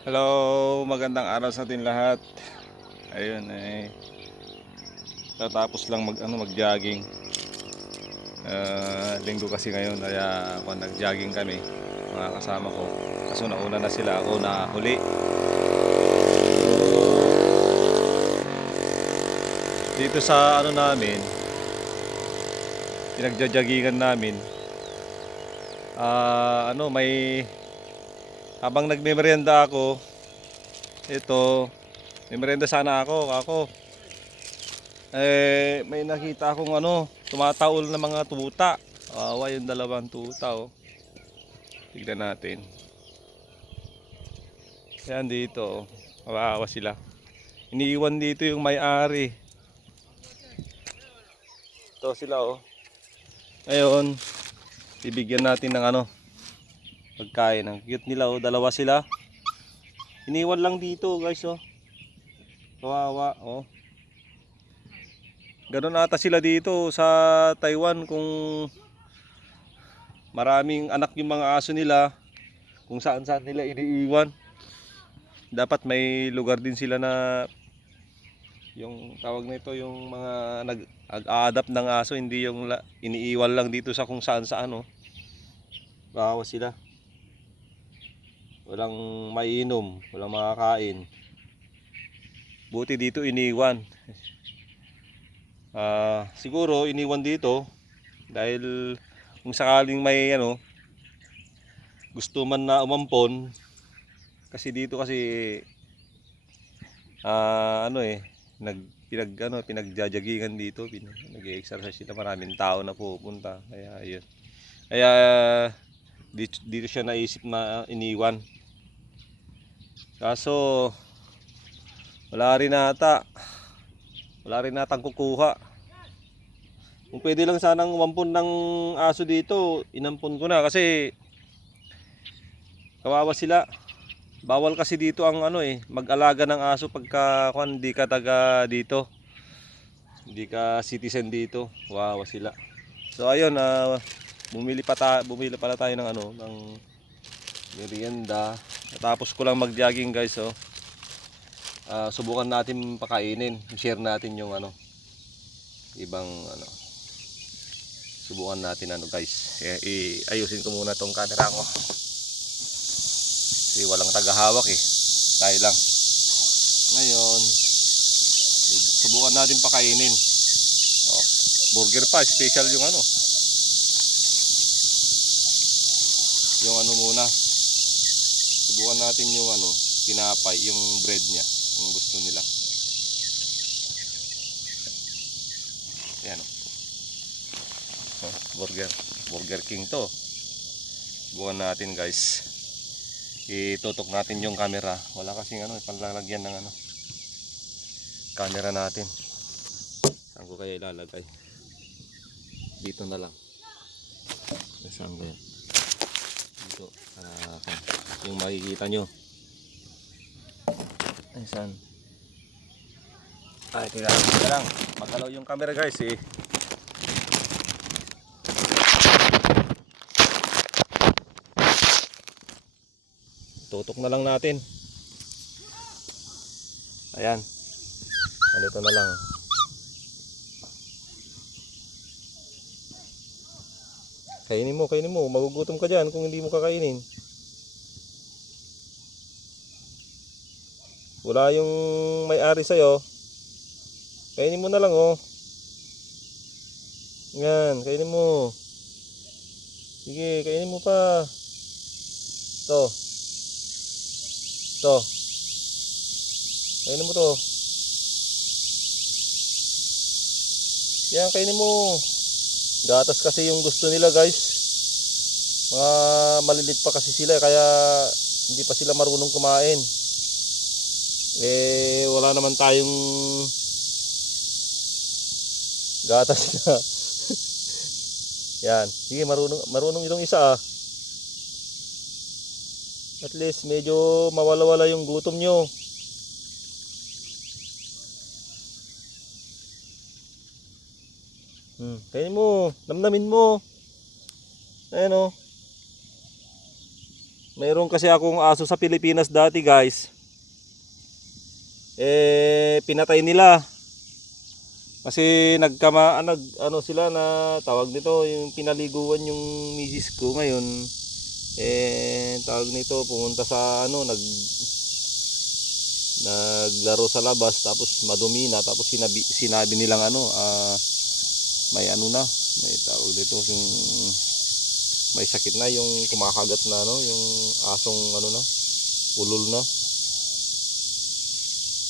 Hello, magandang araw sa atin lahat. Ayun tatapos lang mag-jogging. Linggo kasi ngayon kaya ako nag-jogging kami, mga kasama ko. Kaso nauna na sila, ako na huli. Dito sa namin, pinagja-joggingan namin. May habang nagmemeryenda ako, ito, may merienda sana ako. May nakita akong tumataol na mga tuta. Kawawa yung dalawang tuta, oh. Tignan natin. Yan dito, oh. Kawawa sila. Iniiwan dito yung may-ari. Ito sila, oh. Ngayon, bibigyan natin ng pagkain. Ang cute nila, oh. Dalawa sila. Iniwan lang dito, guys, oh. Kawawa, oh. Ganun ata sila dito sa Taiwan, kung maraming anak yung mga aso nila, kung saan saan nila iniiwan. Dapat may lugar din sila na yung tawag nito, yung mga nag-a-adapt ng aso, hindi yung iniiwan lang dito sa kung saan saan, oh. Bawa sila. Walang maiinom, walang makakain. Buti dito iniwan. Siguro iniwan dito dahil kung sakaling may gusto man na umampon, kasi dito kasi ah ano eh nag pinagjajagingan dito, nag-exercise sila, maraming tao na pupunta, kaya ayun. Kaya dito siya naisip na iniwan. Kaso wala rin ata. Wala rin natang kukuha. Kung pwede lang sanang umampon ng aso dito, inampon ko na kasi kawawa sila. Bawal kasi dito ang mag-alaga ng aso pagka hindi ka taga dito. Hindi ka citizen dito. Kawawa sila. So ayun, bumili pala tayo ng ng merienda. Natapos ko lang mag-jogging, guys, oh. Subukan natin pakainin, share natin yung ibang subukan natin guys. Ayusin ko muna tong camera ko kasi walang tagahawak eh, tayo lang. Ngayon subukan natin pakainin, oh, burger pa, special yung muna. Subukan natin yung tinapay, yung bread niya, kung gusto nila. Ayan, burger king to. Subukan natin, guys. Itutok natin yung camera, wala kasing panlalagyan ng camera natin. Saan ko kaya ilalagay? Dito na lang. Saan ko yan? Dito, yung makikita nyo. Ay, saan? Ay, tira lang. Magalaw yung camera, guys, eh. Tutok na lang natin. Ayan. Ganito na lang. Kainin mo. Magugutom ka dyan kung hindi mo kakainin. Wala yung may-ari sa'yo. Kainin mo na lang, oh. Yan, kainin mo. Sige, kainin mo pa. To. Kainin mo to. Yan, kainin mo. Gatas kasi yung gusto nila, guys. Mga malilit pa kasi sila, kaya hindi pa sila marunong kumain. Wala naman tayong gatas na. Yan, sige, marunong itong isa, ah. At least medyo mawala-wala yung gutom nyo. Kainin mo, namnamin mo. Ayan, oh. Mayroon kasi akong aso sa Pilipinas dati, guys. Pinatay nila. Kasi ano sila na tawag nito, yung pinaliguan yung misis ko ngayon. Tawag nito, pumunta sa naglaro sa labas, tapos madumi na, tapos sinabi nilang may may tawag dito, yung may sakit na, yung kumakagat na yung asong ulol na.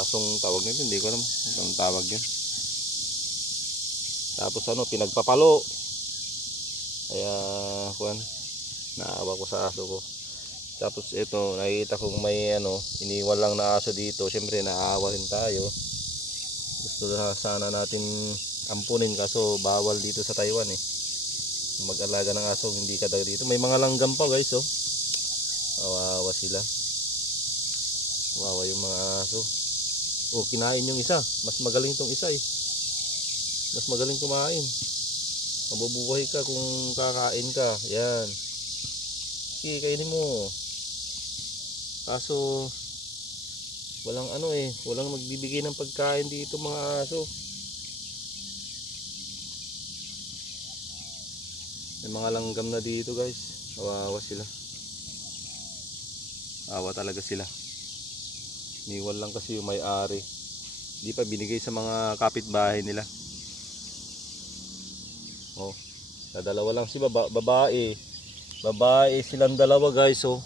Asong tawag nito, hindi ko alam anong tawag yun. Tapos pinagpapalo. Kaya naawa ko sa aso ko. Tapos ito, nakikita kong may iniwan lang na aso dito. Siyempre naawa rin tayo. Gusto na sana natin ampunin, kaso bawal dito sa Taiwan mag-alaga ng aso, hindi ka daw dito. May mga langgam pa, guys, oh. Kawawa sila. Kawawa yung mga aso. Oh, kinain yung isa. Mas magaling tong isa Mas magaling kumain. Mabubuhay ka kung kakain ka. Yan. Sige, kainin mo. Kaso walang walang magbibigay ng pagkain dito mga aso. May mga langgam na dito, guys. Kawawa sila. Awa talaga sila. Niwal lang kasi yung may-ari. Hindi pa binigay sa mga kapitbahay nila. Oh, dalawa lang si babae. Babae silang dalawa, guys, oh.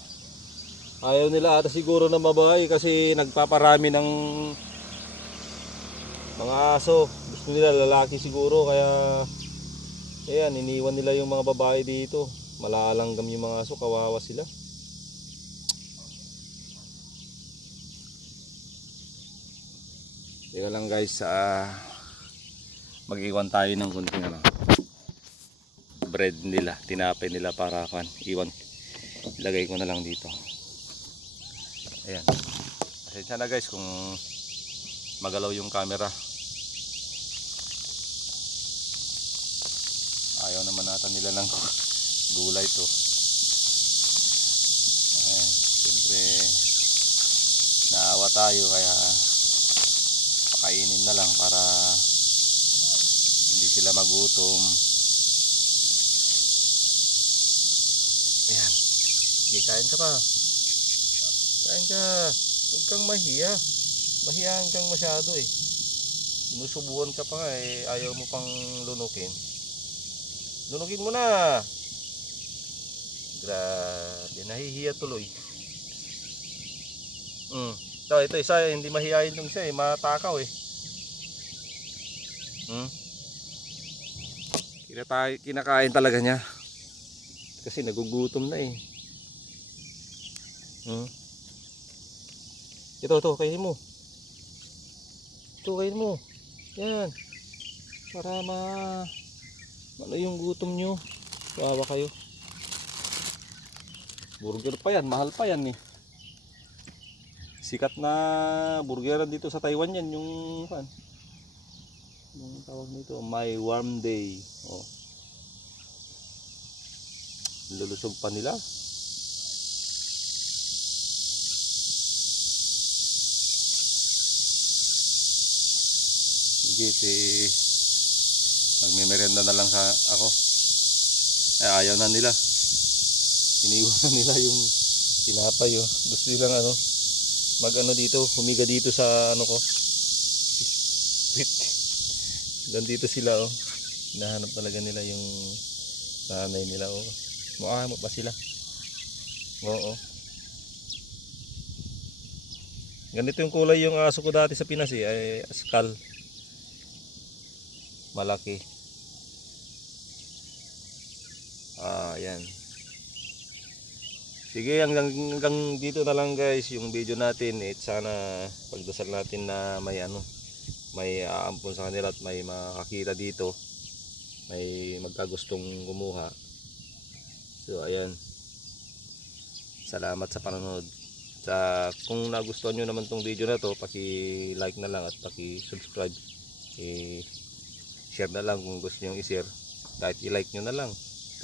Ayaw nila ata siguro ng babae kasi nagpaparami ng mga aso. Gusto nila lalaki siguro, kaya ayan, iniwan nila yung mga babae dito. Malalanggam yung mga aso, kawawa sila. Teka lang, guys, mag-iwan tayo ng kunting bread nila, tinapay nila para iwan. Ilagay ko na lang dito. Ayan. Pasensya na, guys, kung magalaw yung camera. Ayaw naman nata nila ng gulay to. Ayan. Siyempre naawa tayo, kaya pakainin na lang para hindi sila magutom. Ayan. Sige, kain ka pa. Kain ka. Huwag kang mahiya. Mahiyain kang masyado Sinusubuan ka pa nga ayaw mo pang lunukin. Lunukin mo na. Grabe, nahihiya tuloy. Ito isa, hindi mahihayin yung isa matakaw Kinakain talaga niya. Kasi nagugutom na Ito, kainin mo. Ito, kainin mo. Yan. Para yung gutom nyo. Wawa kayo. Burger pa yan, mahal pa yan Sikat na burgeran dito sa Taiwan yan, yung tawag nito, My Warm Day. Oh. Lulusog pa nila. Sige, magmemerenda na lang ako. Ayaw na nila. Iniwan na nila yung tinapay Gusto nilang dito, humiga dito sa ko. Nandito sila hinahanap talaga nila yung nanay nila Muamot pa sila. Oo. Ganito yung kulay yung aso ko dati sa Pinas ay askal. Malaki. Yan. Sige, hanggang dito na lang, guys, yung video natin. Sana pagdasal natin na may aampon sa kanila at may makakita dito, may magkagustong kumuha. So ayan, salamat sa panonood. Kung nagustuhan nyo naman tong video na to, paki-like na lang at paki-subscribe. Share na lang kung gusto nyo i-share. Kahit i-like nyo na lang,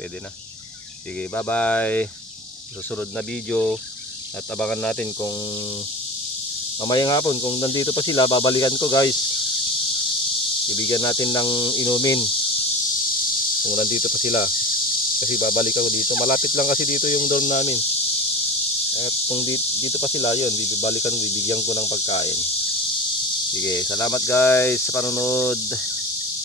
pwede na. Sige, bye bye. susunod na video. At abangan natin kung mamayang hapon kung nandito pa sila, babalikan ko guys. Ibigyan natin ng inumin kung nandito pa sila. Kasi babalik ako dito. Malapit lang kasi dito yung dorm namin. At kung dito pa sila, yun, bibigyan ko ng pagkain. Sige, salamat guys sa panonood.